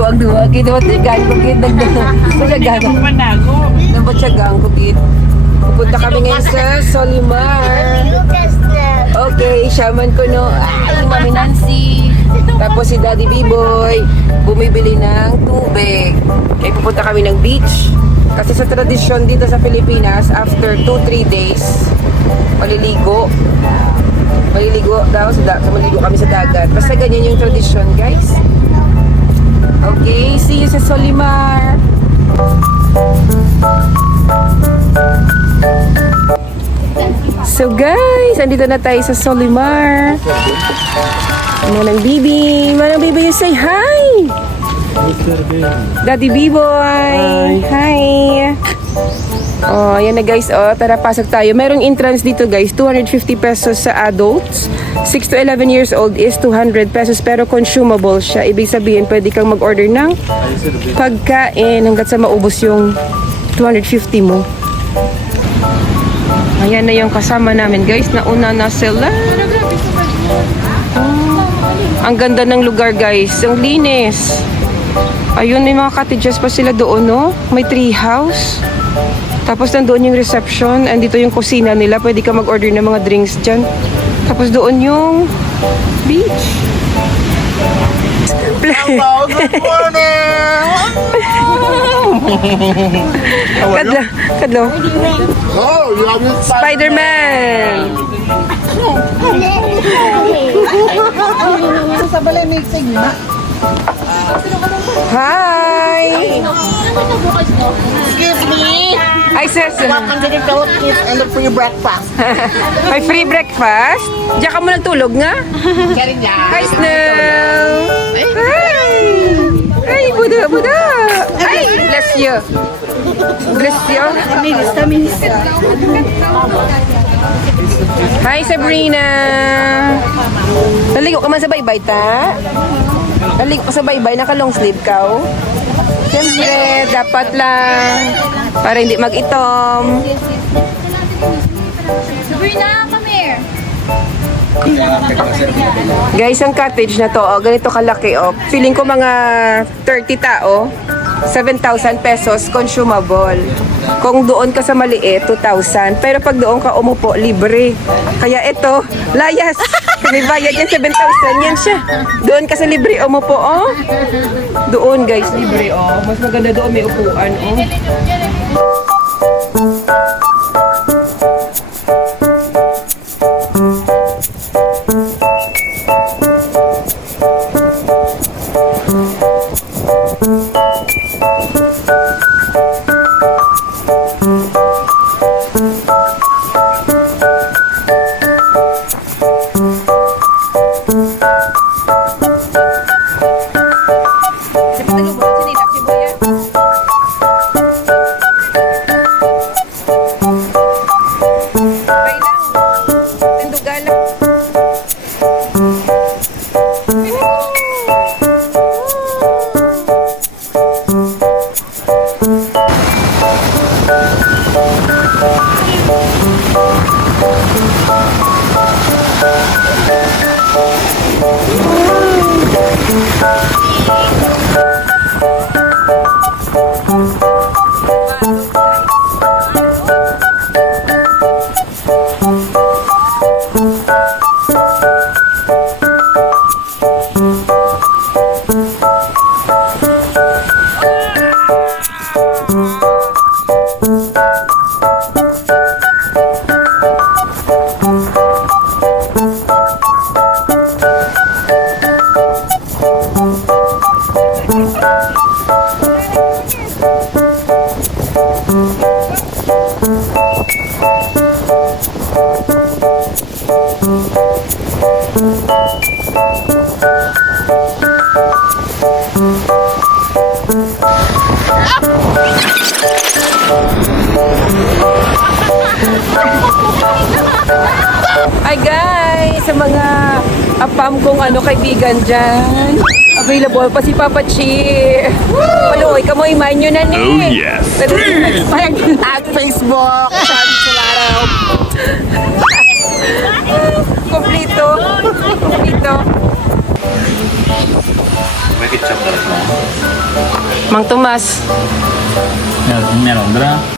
Ko ang duwa. Kita mo tiyagaan ko gid. Nagdagan. Nabatyagaan ko gid. Pupunta kami ngayon sa Solimar. Okay, shaman ko no. Ay, Mami Nancy. Tapos si Daddy B-Boy bumibili ng tubig. Kaya pupunta kami ng beach. Kasi sa tradisyon dito sa Pilipinas, after 2-3 days, maliligo. Maliligo daw, maligo kami sa dagat. Basta ganyan yung tradisyon, guys. Okay, see you sa Solimar. So guys, andito na tayo sa Solimar. Manang Bibi. Manang Bibi, you say hi! Daddy B-Boy. Hi. Oh, ayan na guys. Oh, tara pasok tayo. Merong entrance dito guys. 250 pesos sa adults. 6 to 11 years old is 200 pesos pero consumable siya. Ibig sabihin, pwede kang mag-order ng pagkain hanggat sa maubos yung 250 mo. Ayan na yung kasama namin guys. Nauna na sila. Oh, ang ganda ng lugar guys. Ang linis. Ayun, may mga cottages pa sila doon, no? May tree house. Tapos nandoon yung reception. Andito yung kusina nila. Pwede ka mag-order ng mga drinks dyan. Tapos doon yung beach. Hello, good morning! Kadlo. Kadlo. Oh, you have your Spider-Man! Sa balay mixing na. Hi! Excuse me! Ay, sis. Welcome to the Philippines and the free breakfast. May free breakfast? Diyan ka mo nagtulog nga? Get it down. Hi, Snow! Hi! Hi, Buda, Buda! Ay, bless you! Bless you! Hi, Sabrina! Naligo ka man sa baybay, ta? Naligo ka sa baybay, naka-long sleeve ka, oh? Siyempre, dapat lang para hindi mag-itom. Sabrina, come here. Guys, ang cottage na to, oh, ganito kalaki, oh. Feeling ko mga 30 tao, 7,000 pesos consumable. Kung doon ka sa maliit, 2,000. Pero pag doon ka umupo, libre. Kaya ito, layas. May bayad yan, 7,000. Yan siya. Doon ka sa libre, umupo, oh. Doon, guys, libre, oh. Mas maganda doon, may upuan, oh. Hi guys! Sa mga apam kong kaibigan dyan, available pa si Papa Chi. Paloy, kamoy man nyo na ni. Oh yes! At Facebook! Kumplito. Kumplito. May ketchup talaga. Mang Tomas. Meron, meron.